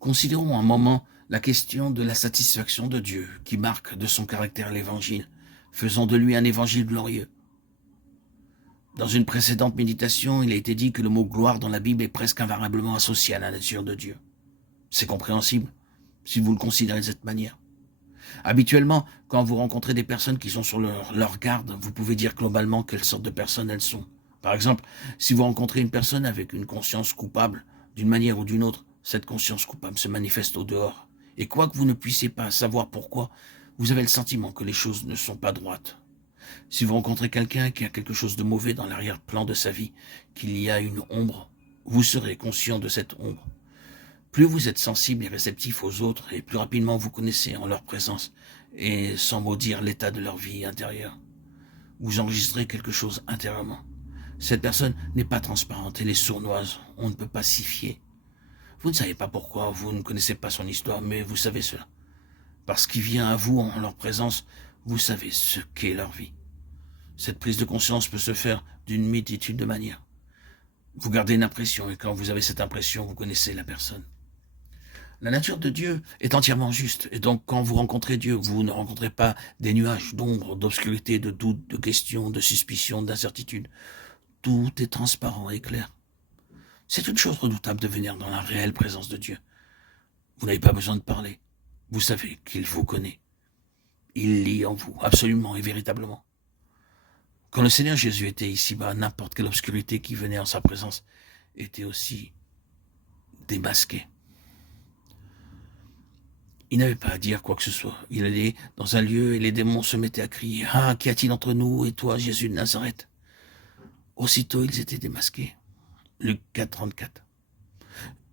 Considérons un moment la question de la satisfaction de Dieu, qui marque de son caractère l'évangile, faisant de lui un évangile glorieux. Dans une précédente méditation, il a été dit que le mot gloire dans la Bible est presque invariablement associé à la nature de Dieu. C'est compréhensible, si vous le considérez de cette manière. Habituellement, quand vous rencontrez des personnes qui sont sur leur garde, vous pouvez dire globalement quelle sorte de personnes elles sont. Par exemple, si vous rencontrez une personne avec une conscience coupable, d'une manière ou d'une autre, cette conscience coupable se manifeste au dehors. Et quoi que vous ne puissiez pas savoir pourquoi, vous avez le sentiment que les choses ne sont pas droites. Si vous rencontrez quelqu'un qui a quelque chose de mauvais dans l'arrière-plan de sa vie, qu'il y a une ombre, vous serez conscient de cette ombre. Plus vous êtes sensible et réceptif aux autres, et plus rapidement vous connaissez en leur présence, et sans maudire l'état de leur vie intérieure. Vous enregistrez quelque chose intérieurement. Cette personne n'est pas transparente, elle est sournoise, on ne peut pas s'y fier. Vous ne savez pas pourquoi, vous ne connaissez pas son histoire, mais vous savez cela. Parce qu'il vient à vous en leur présence, vous savez ce qu'est leur vie. Cette prise de conscience peut se faire d'une multitude de manières. Vous gardez une impression, et quand vous avez cette impression, vous connaissez la personne. La nature de Dieu est entièrement juste, et donc quand vous rencontrez Dieu, vous ne rencontrez pas des nuages d'ombre, d'obscurité, de doute, de questions, de suspicions, d'incertitudes. Tout est transparent et clair. C'est une chose redoutable de venir dans la réelle présence de Dieu. Vous n'avez pas besoin de parler. Vous savez qu'il vous connaît. Il lit en vous, absolument et véritablement. Quand le Seigneur Jésus était ici-bas, n'importe quelle obscurité qui venait en sa présence était aussi démasquée. Il n'avait pas à dire quoi que ce soit. Il allait dans un lieu et les démons se mettaient à crier « Ah, qu'y a-t-il entre nous et toi, Jésus de Nazareth ?» Aussitôt, ils étaient démasqués. Luc 4, 34.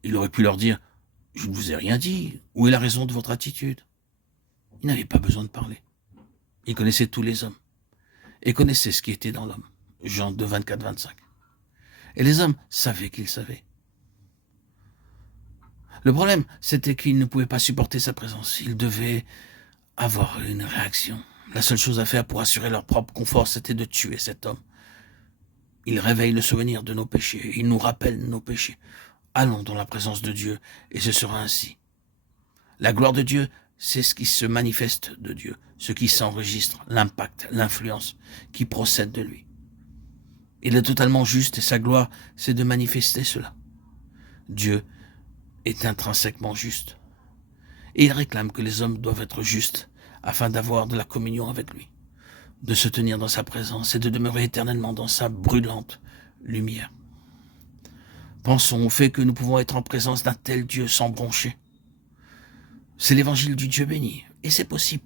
Il aurait pu leur dire « Je ne vous ai rien dit. Où est la raison de votre attitude ?» Il n'avait pas besoin de parler. Il connaissait tous les hommes et connaissait ce qui était dans l'homme. Jean 2, 24, 25. Et les hommes savaient qu'ils savaient. Le problème, c'était qu'ils ne pouvaient pas supporter sa présence. Ils devaient avoir une réaction. La seule chose à faire pour assurer leur propre confort, c'était de tuer cet homme. Il réveille le souvenir de nos péchés. Il nous rappelle nos péchés. Allons dans la présence de Dieu, et ce sera ainsi. La gloire de Dieu, c'est ce qui se manifeste de Dieu, ce qui s'enregistre, l'impact, l'influence qui procède de lui. Il est totalement juste et sa gloire, c'est de manifester cela. Dieu est intrinsèquement juste. Et il réclame que les hommes doivent être justes afin d'avoir de la communion avec lui, de se tenir dans sa présence et de demeurer éternellement dans sa brûlante lumière. Pensons au fait que nous pouvons être en présence d'un tel Dieu sans broncher. C'est l'évangile du Dieu béni, et c'est possible.